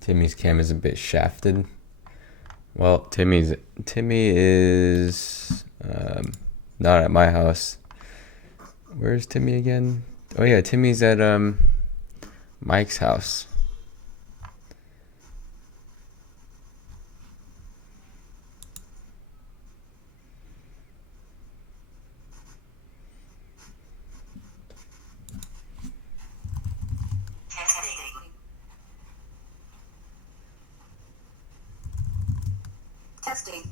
Timmy's cam is a bit shafted. Well, Timmy is not at my house. Where's Timmy again? Oh yeah, Timmy's at Mike's house. Testing.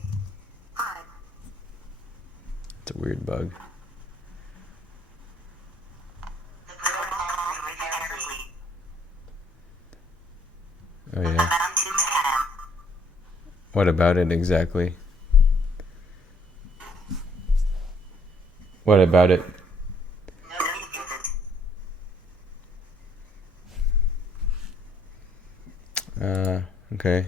Hi. It's a weird bug. Oh yeah. What about it exactly? What about it? Okay.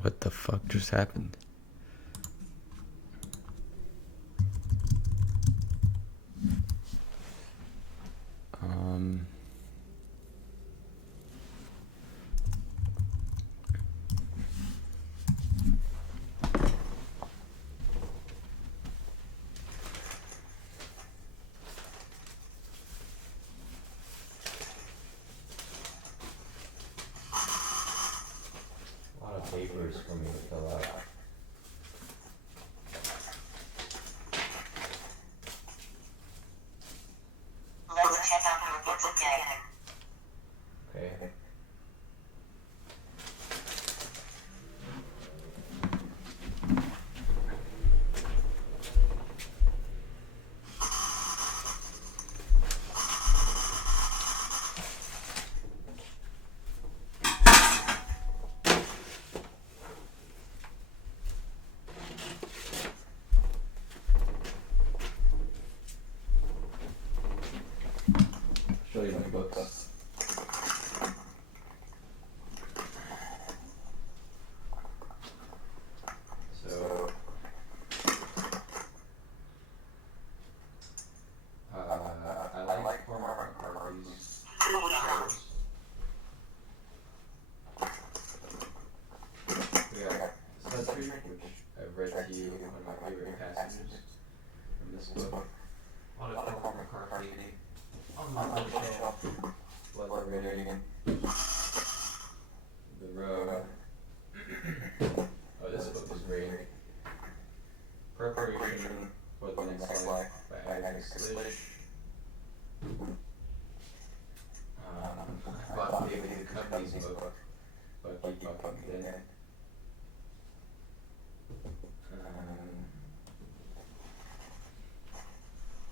What the fuck just happened? A lot of papers for me to fill out. Let's check out the reports again. Okay. Show you my books. So, I like Cormac McCarthy's novels. We got Sudbury, which I've read to you, one of my favorite passages from this book. A lot of Cormac McCarthy on my bookshelf. Love reading The Road. Oh, this book is great. Preparation for the Next Life by Agnes Slish. I bought David Duchovny's book, Bucky Fucking Dead.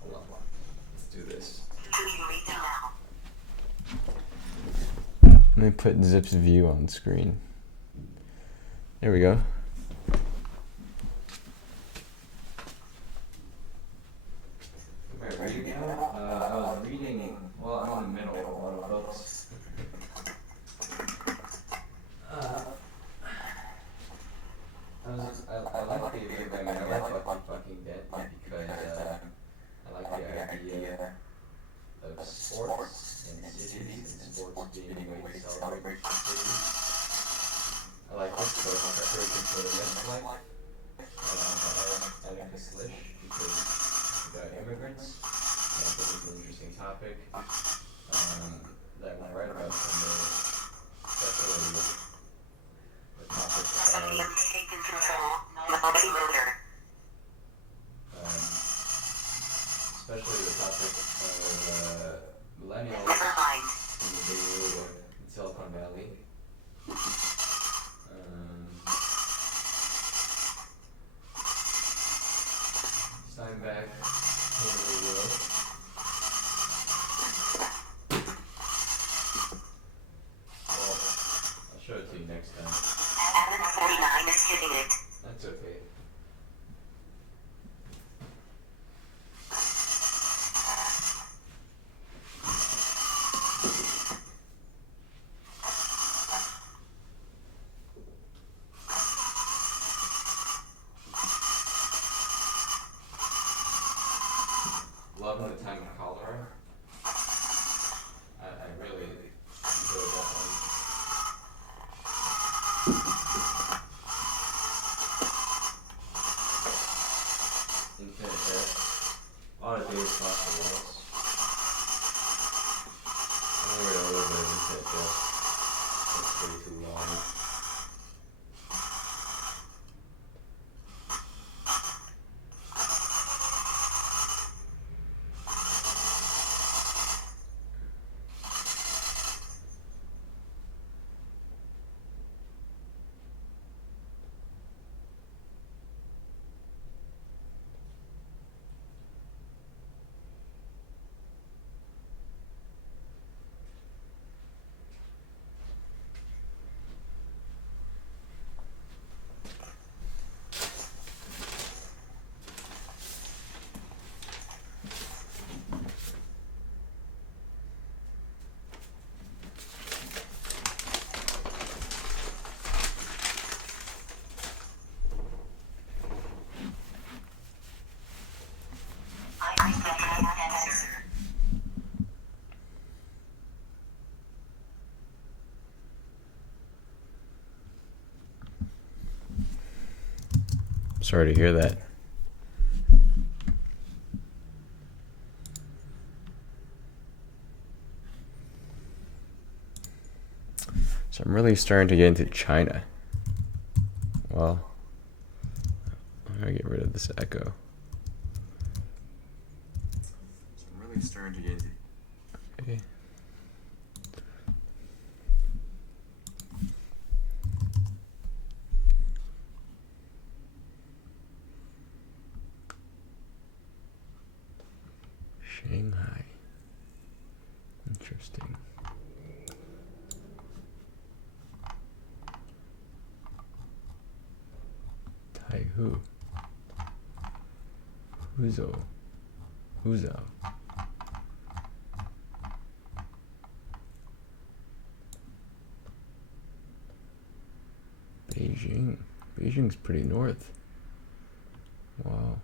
Hold on, let's do this. Let me put Zip's view on screen. There we go. in the middle of a lot of books. I like Walking Dead because I like the idea of sports and cities and sports being a way to celebrate cities. I like this book, Preparation for the Next Life, by Atticus Slish, because it's about immigrants, and I think it's an interesting topic that I write about someday, especially the topic of millennials in the Bay Area in Silicon Valley. Steinbeck, Henry Will. Well, I'll show it to you next time. Alan 49 is hitting it. That's okay. Loving the Time of Cholera. I really enjoyed that one. Infinite Death. A lot of David Foster Wallace. I'm gonna read a little bit of Infinite Death. It's way too long. Sorry to hear that. So I'm really starting to get into China. Well, I'm gonna get rid of this echo. So I'm really starting to get into. Okay. Shanghai. Interesting. Taihu. Huzhou. Beijing. Beijing's pretty north. Wow.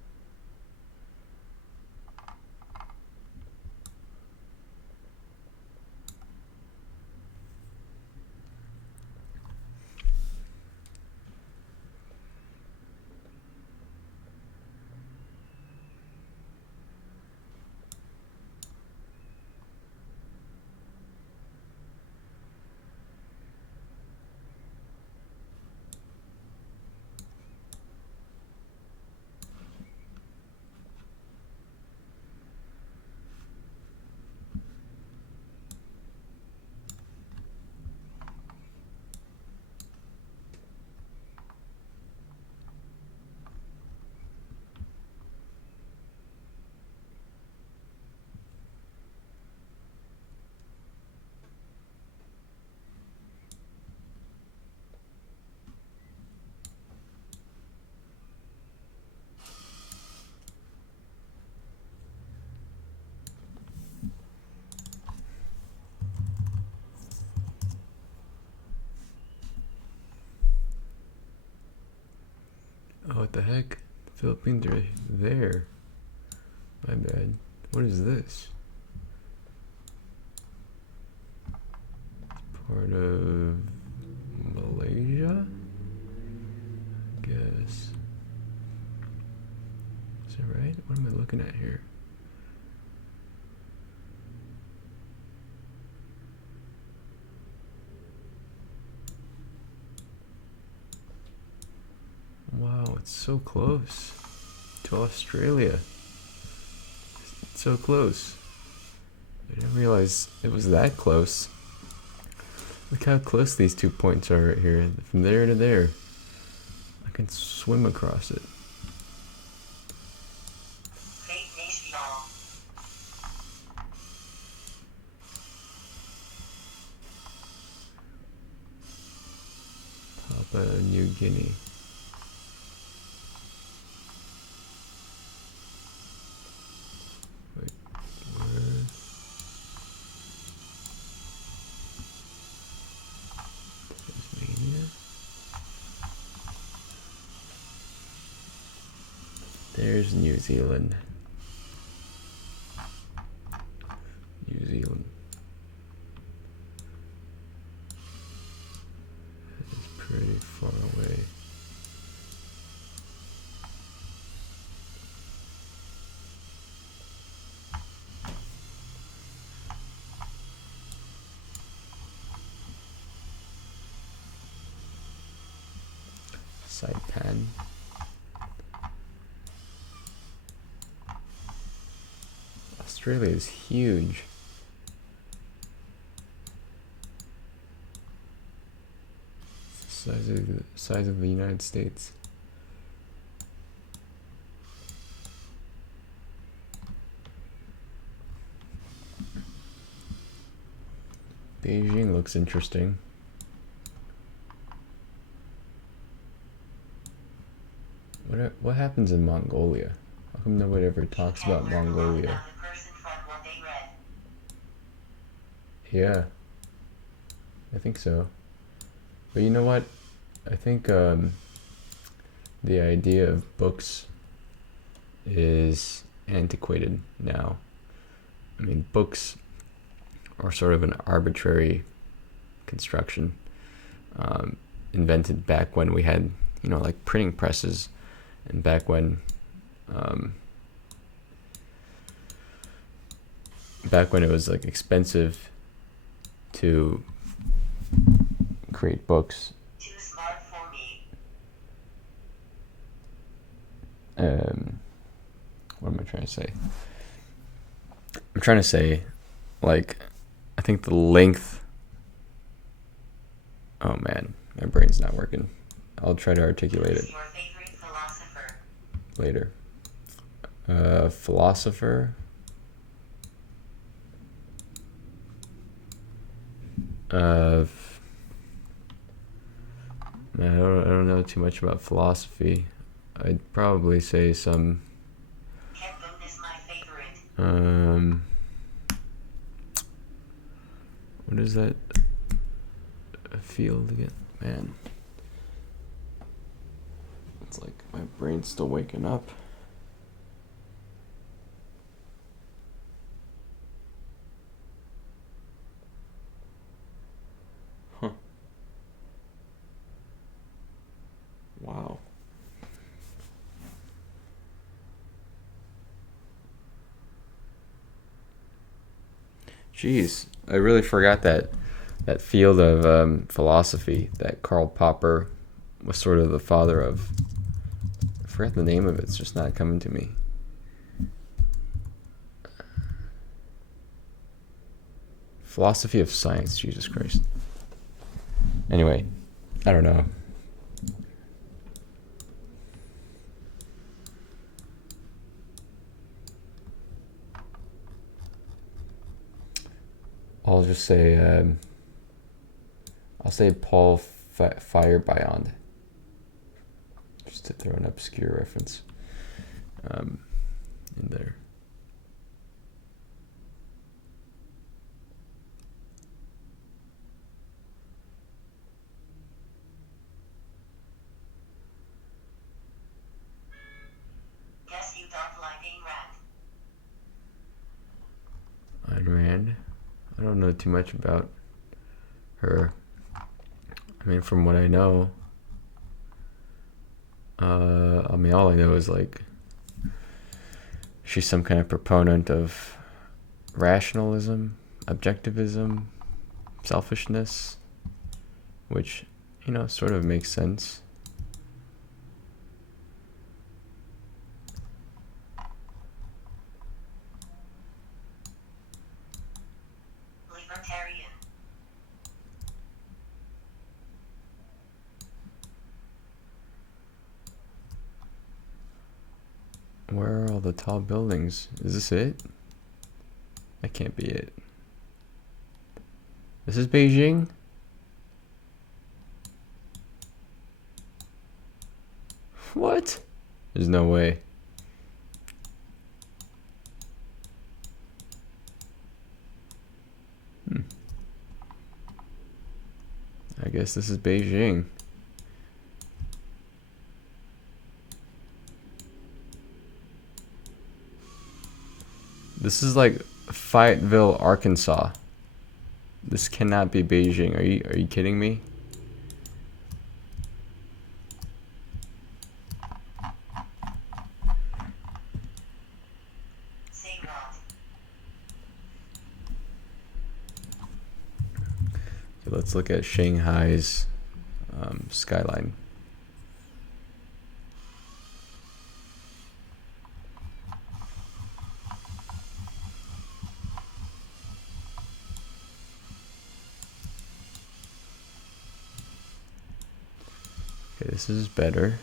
what the heck? Philippines are there. My bad. What is this? Part of Malaysia? I guess. Is that right? What am I looking at here? Wow, it's so close to Australia. It's so close. I didn't realize it was that close. Look how close these 2 points are right here. From there to there. I can swim across it. Papua New Guinea. Wait, where? Tasmania? There's New Zealand. New Zealand. It's pretty far away. Saipan. Australia is huge. It's the size of the United States. Beijing looks interesting. What happens in Mongolia? How come nobody ever talks about Mongolia? Yeah, I think so. But you know what? I think the idea of books is antiquated now. I mean, books are sort of an arbitrary construction invented back when we had, like printing presses, and back when it was like expensive to create books. Too smart for me. What am I trying to say? I'm trying to say, like, I think the length. Oh man, my brain's not working. I'll try to articulate it Your favorite philosopher? later. Philosopher. I don't know too much about philosophy. I'd probably say some. Kevin is my favorite. What is that field again? Man, it's like my brain's still waking up. Huh. Wow. Jeez, I really forgot that field of philosophy that Karl Popper was sort of the father of. I forgot the name of it. It's just not coming to me. Philosophy of science. Jesus Christ. Anyway, I don't know. I'll just say, I'll say Paul Feyerabend, just to throw an obscure reference in there. too much about her. I mean, from what I know, all I know is like she's some kind of proponent of rationalism, objectivism, selfishness, which, sort of makes sense. Libertarian. Where are all the tall buildings? Is this it? That can't be it. This is Beijing? What? There's no way. I guess this is Beijing. This is like Fayetteville, Arkansas. This cannot be Beijing. Are you kidding me? Say what? Okay, let's look at Shanghai's skyline. Okay, this is better.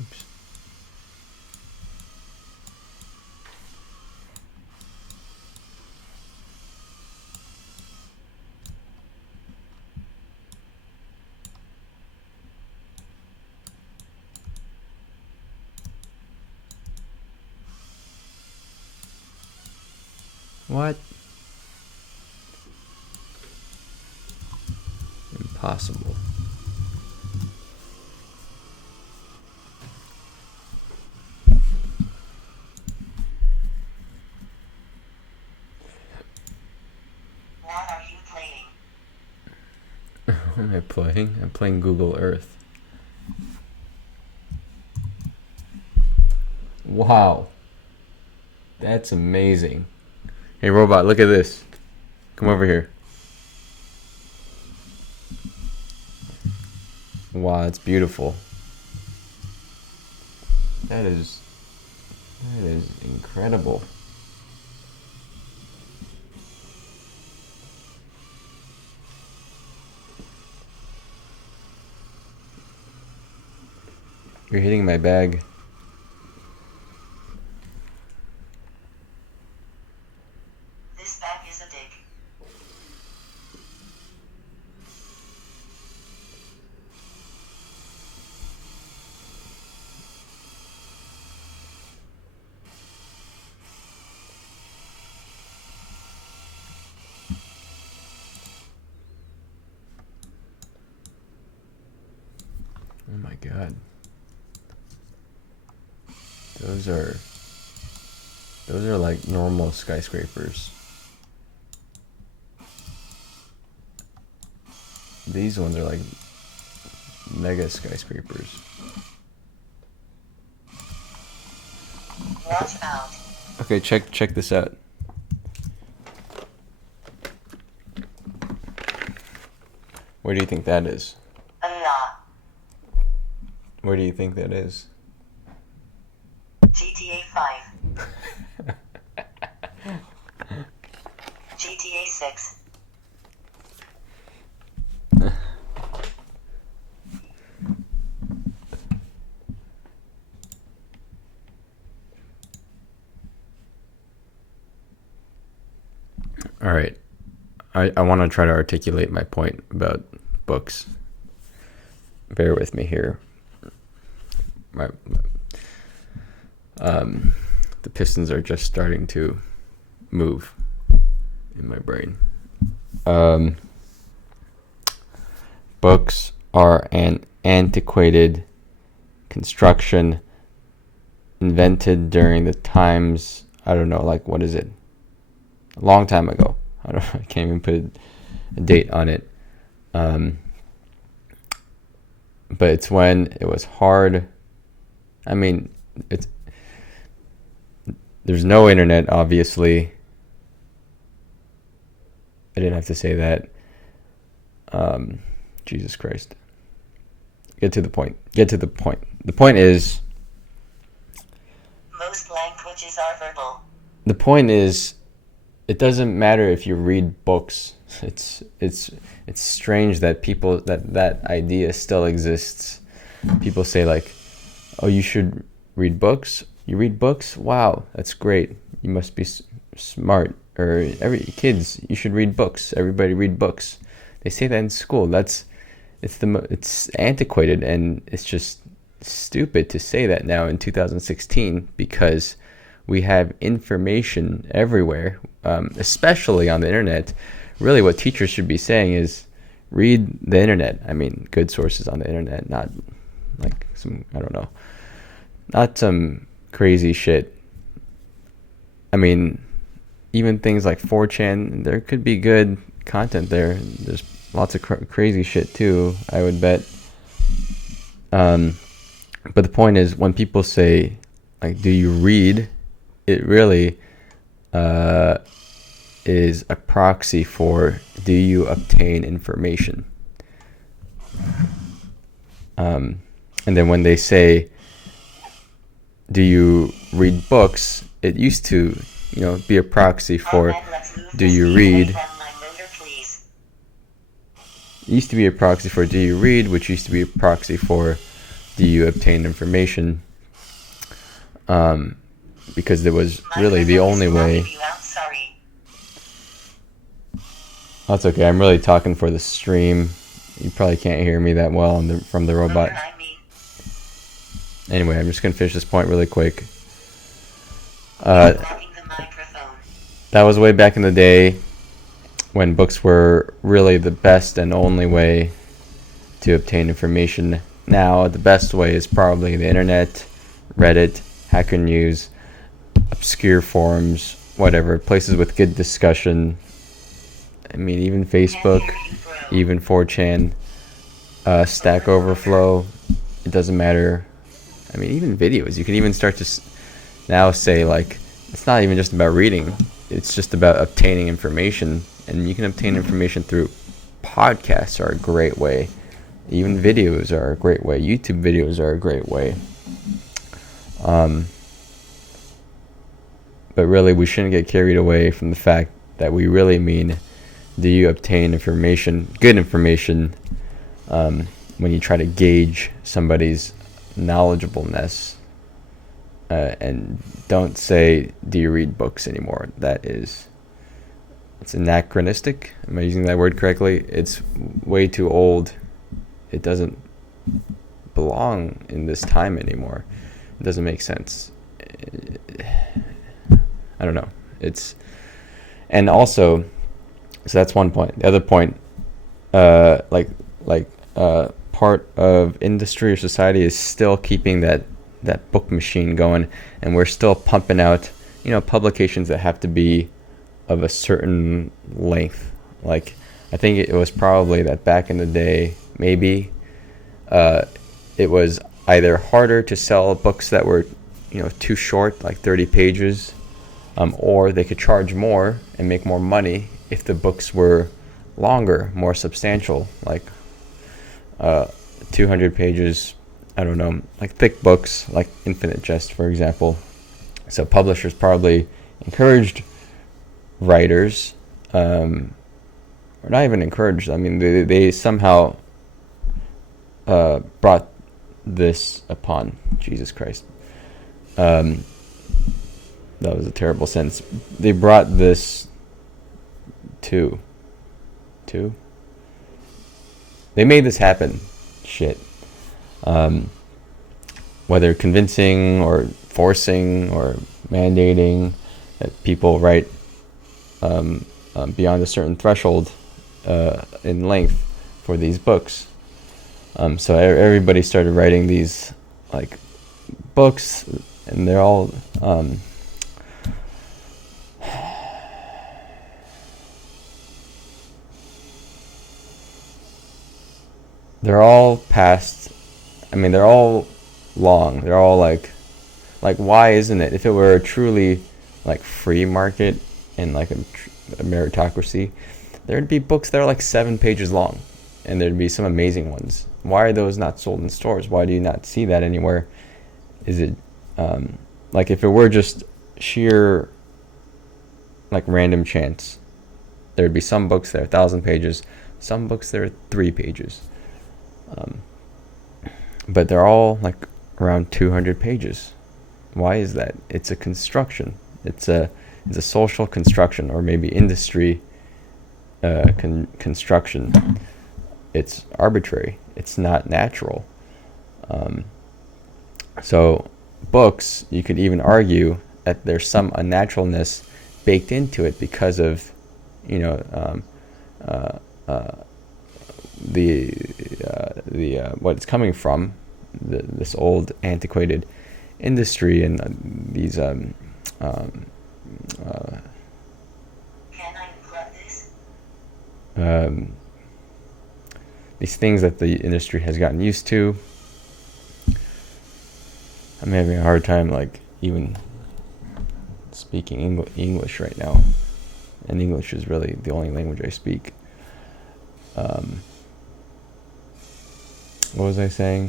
Oops. What? Impossible. What are you playing? What am I playing? I'm playing Google Earth. Wow. That's amazing. Hey, robot, look at this. Come over here. Wow, it's beautiful. That is incredible. You're hitting my bag. This bag is a dick. Oh my god. Those are like normal skyscrapers. These ones are like mega skyscrapers. Watch out. Okay, check this out. Where do you think that is? Allah. Where do you think that is? GTA 5. GTA 6. All right. I want to try to articulate my point about books. Bear with me here. The pistons are just starting to move in my brain. Books are an antiquated construction invented during the times, I don't know, like what is it? a long time ago. I can't even put a date on it. But it's when it was hard. I mean, there's no internet, obviously. I didn't have to say that. Jesus Christ. Get to the point. The point is, Most languages are verbal. the point is, it doesn't matter if you read books. It's strange that people that idea still exists. People say like, "Oh, you should read books. You read books? Wow, that's great. You must be smart." Or kids, you should read books. Everybody read books. They say that in school. It's antiquated, and it's just stupid to say that now in 2016, because we have information everywhere, especially on the internet. Really, what teachers should be saying is read the internet. I mean, good sources on the internet, not like not some crazy shit. I mean, even things like 4chan, there could be good content there. There's lots of crazy shit too, I would bet. But the point is, when people say, like, do you read? It really is a proxy for, do you obtain information? And then when they say, do you read books? It used to, be a proxy for, do you read? It used to be a proxy for, do you read? Which used to be a proxy for, do you obtain information? Because it was really the only way. That's okay. I'm really talking for the stream. You probably can't hear me that well from the robot. Anyway, I'm just gonna finish this point really quick. That was way back in the day when books were really the best and only way to obtain information. Now, the best way is probably the internet, Reddit, Hacker News, obscure forums, whatever, places with good discussion. I mean, even Facebook, even 4chan, Stack Overflow, it doesn't matter. I mean, even videos. You can even start to now say, like, it's not even just about reading. It's just about obtaining information. And you can obtain information through podcasts are a great way. Even videos are a great way. YouTube videos are a great way. But really, we shouldn't get carried away from the fact that we really mean, do you obtain information, good information, when you try to gauge somebody's knowledgeableness, and don't say, do you read books anymore? It's anachronistic. Am I using that word correctly? It's way too old. It doesn't belong in this time anymore. It doesn't make sense. I don't know. And also, so that's one point. The other point, part of industry or society is still keeping that book machine going, and we're still pumping out, publications that have to be of a certain length. Like, I think it was probably that back in the day, maybe, it was either harder to sell books that were, too short, like 30 pages, or they could charge more and make more money if the books were longer, more substantial, like 200 pages, I don't know, like thick books, like Infinite Jest, for example. So publishers probably encouraged writers, or not even encouraged, I mean, they somehow brought this upon, Jesus Christ. That was a terrible sentence. They brought this to. They made this happen. Shit. Whether convincing or forcing or mandating that people write beyond a certain threshold in length for these books. So everybody started writing these like books, and they're all they're all past. I mean, they're all long. They're all like why isn't it? If it were a truly like free market and like a meritocracy, there'd be books that are like 7 pages long, and there'd be some amazing ones. Why are those not sold in stores? Why do you not see that anywhere? Is it like if it were just sheer like random chance, there'd be some books that are 1,000 pages, some books that are 3 pages, but they're all like around 200 pages. Why is that? It's a construction. It's a social construction, or maybe industry construction. It's arbitrary. It's not natural. So books, you could even argue that there's some unnaturalness baked into it because of, the what it's coming from, this old antiquated industry, and these Can I plug this? these things that the industry has gotten used to. I'm having a hard time like even speaking English right now, and English is really the only language I speak. What was I saying?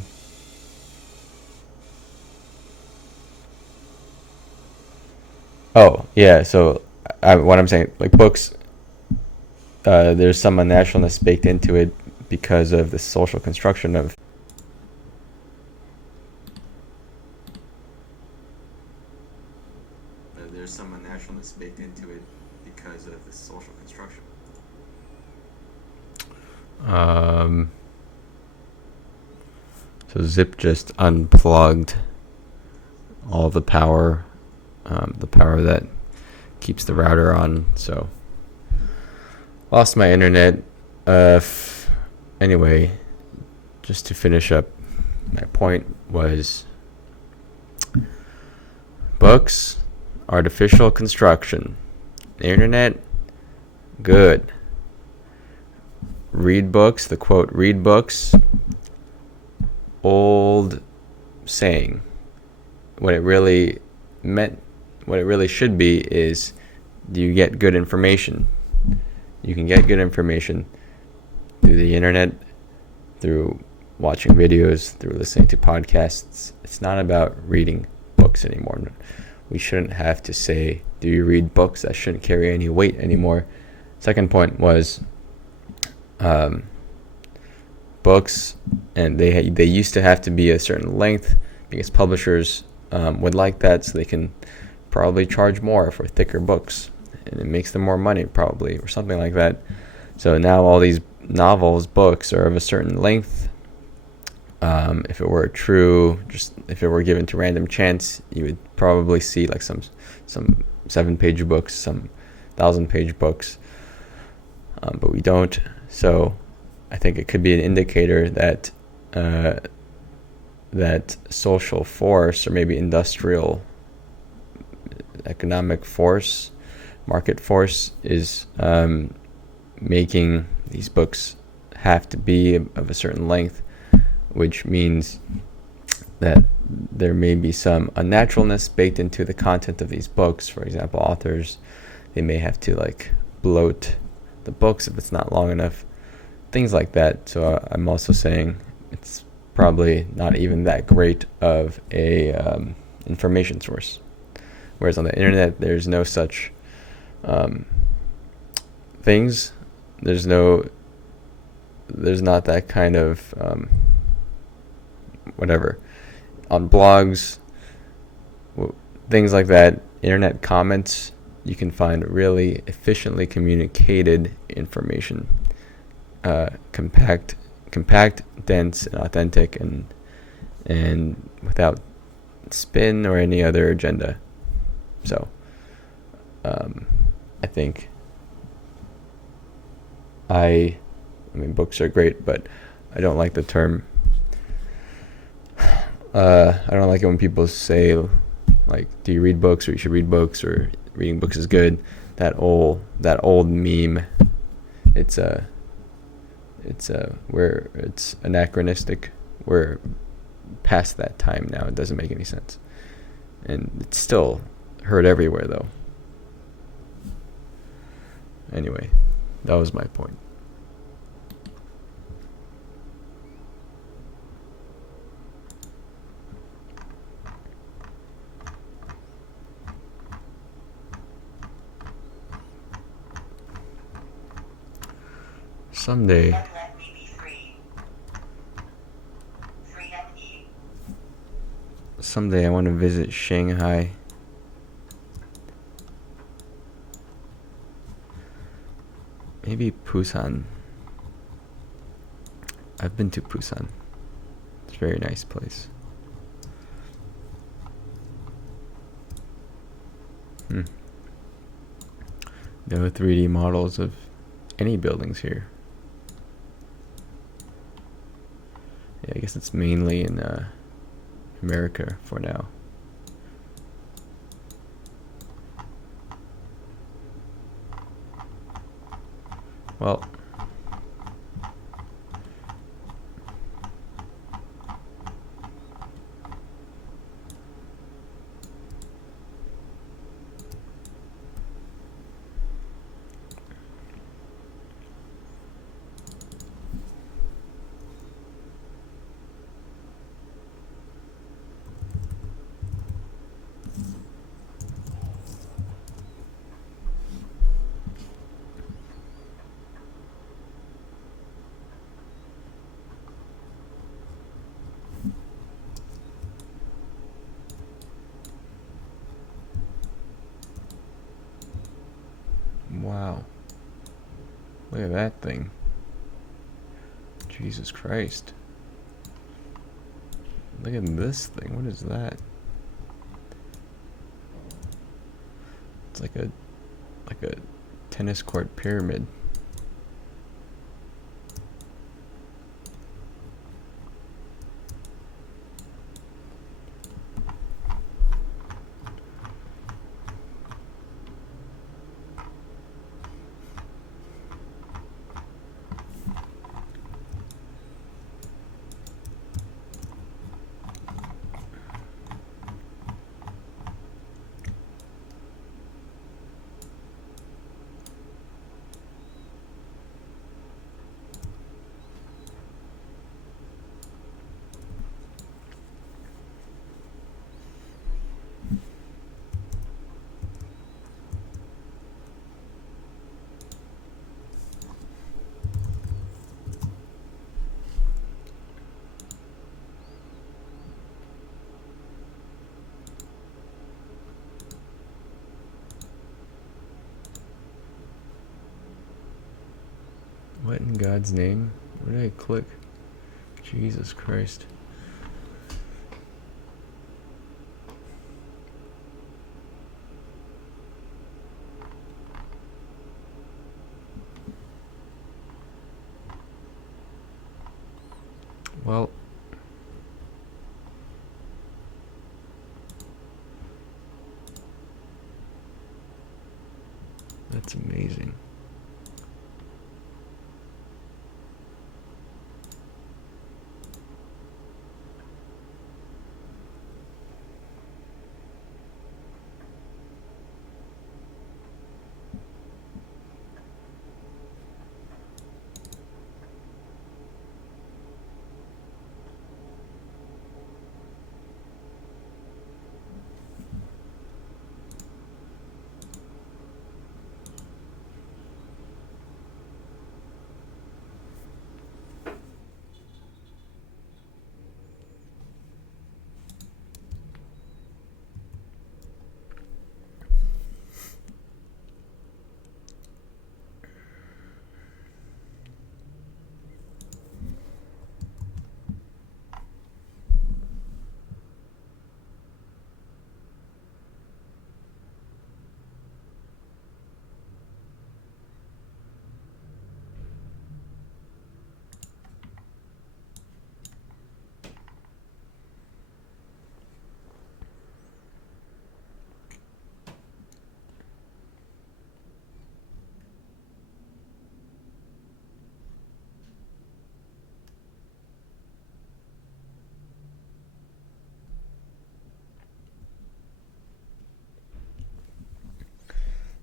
Oh yeah, so what I'm saying, like books, there's some unnaturalness baked into it because of the social construction of. There's some unnaturalness baked into it because of the social construction. So Zip just unplugged all the power that keeps the router on. So lost my internet. Anyway, just to finish up, my point was books, artificial construction, internet, good. Read books, the quote, read books, old saying. What it really meant, what it really should be is, do you get good information? You can get good information through the internet, through watching videos, through listening to podcasts. It's not about reading books anymore. We shouldn't have to say, do you read books? That shouldn't carry any weight anymore. Second point was books, and they used to have to be a certain length because publishers would like that, so they can probably charge more for thicker books, and it makes them more money probably, or something like that. So now all these novels, books are of a certain length. If it were if it were given to random chance, you would probably see like some 7-page books, some 1,000-page books, but we don't. So I think it could be an indicator that that social force, or maybe industrial economic force, market force, is making these books have to be of a certain length, which means that there may be some unnaturalness baked into the content of these books. For example, authors, they may have to like bloat the books if it's not long enough, things like that. So I'm also saying it's probably not even that great of a information source. Whereas on the internet, there's no such things. There's not that kind of whatever. On blogs, things like that, internet comments, you can find really efficiently communicated information, compact, dense, and authentic, and without spin or any other agenda. So I think I mean, books are great, but I don't like the term. I don't like it when people say, like, do you read books, or you should read books, or reading books is good. That old meme. It's It's where it's anachronistic. We're past that time now. It doesn't make any sense, and it's still heard everywhere though. Anyway, that was my point. Someday, Then let me be free. Free and eat. someday I want to visit Shanghai. Maybe Busan. I've been to Busan. It's a very nice place. No 3D models of any buildings here. Yeah, I guess it's mainly in America for now. Well, wow. Look at that thing. Jesus Christ. Look at this thing. What is that? It's like a tennis court pyramid. What in God's name? Where did I click? Jesus Christ. Well, that's amazing.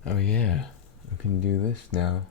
Oh yeah, I can do this now.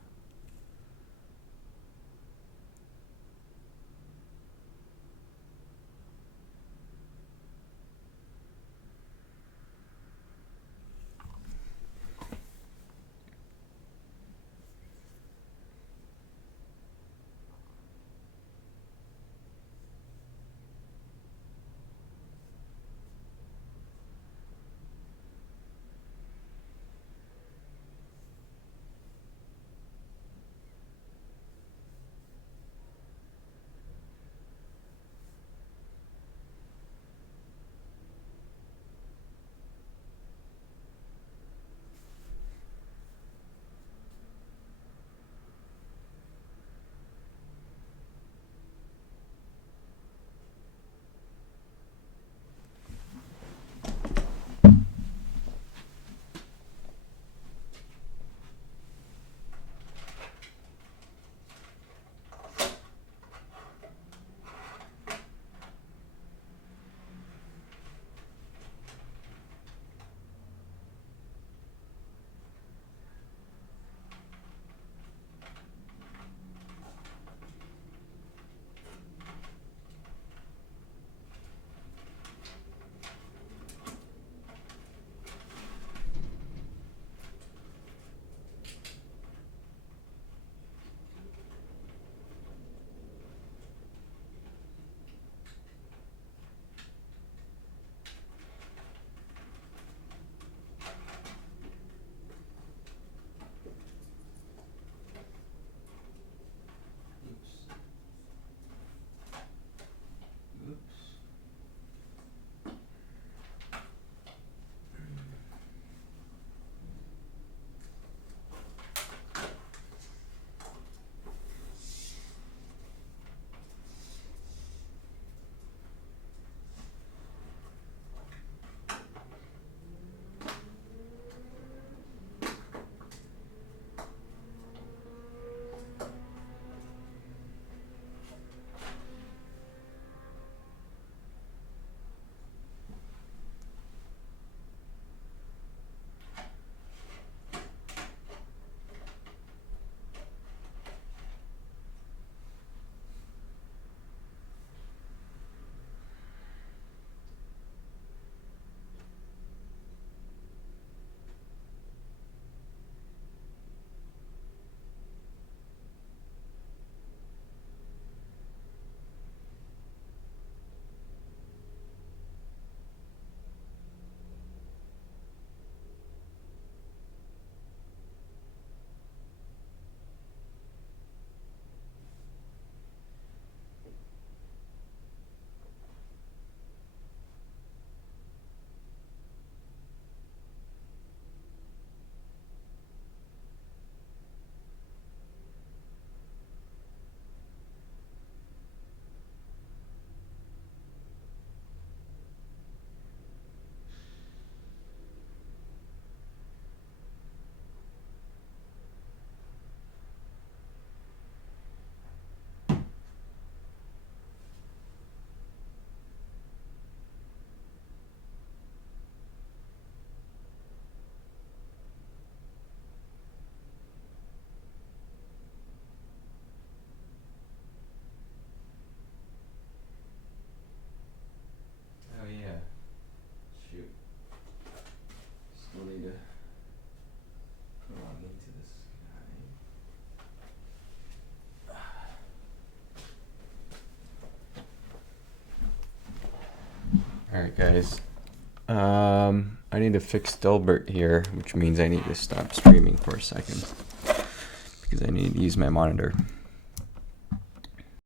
Oh yeah. Shoot. Still need to log into this guy. Alright guys. I need to fix Delbert here, which means I need to stop streaming for a second. Because I need to use my monitor.